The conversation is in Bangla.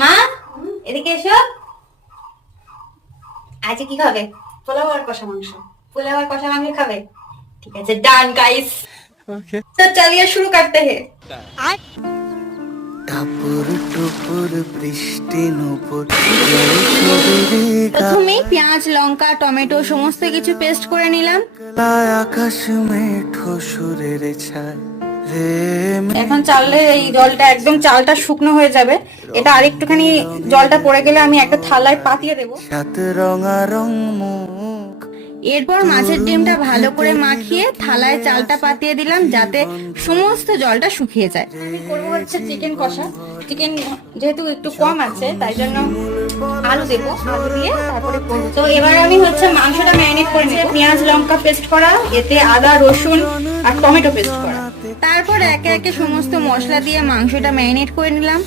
মা এদিকে এসো। আজকে কি খাবে? পোলাও আর কষা মাংস। পোলাও আর কষা মাংস খাবে? ঠিক আছে, ডান গাইস। ওকে, তো চলিए शुरू करते हैं। টাপুর টুপুর বৃষ্টি নুপুর প্রথমেই পেঁয়াজ, লঙ্কা, টমেটো সমস্ত কিছু পেস্ট করে নিলাম। আকাশ মেঠো সুরের ছায় রে এখন চালের এই জলটা একদম চালটা শুকনো হয়ে যাবে। এটা আরেকটুখানি জলটা পড়ে গেলে আমি একটা থালায় পাতিয়ে দেবো। সাত রঙা রং মুখ এরপর মাছের ডিমটা ভালো করে মাখিয়ে থালায় চালটা পাতিয়ে দিলাম যাতে সমস্ত জলটা শুকিয়ে যায়। আমি করবো হচ্ছে চিকেন কষা। চিকেন যেহেতু একটু কম আছে তাই জন্য আলু দেবো, আলু দিয়ে তারপরে করবো। তো এবার আমি হচ্ছে মাংসটা ম্যারিনেট করে নেবো। পেঁয়াজ লঙ্কা পেস্ট করা, এতে আদা রসুন আর টমেটো পেস্ট করা। তারপর একে একে সমস্ত মশলা দিয়ে মাংসটা ম্যারিনেট করে নিলাম।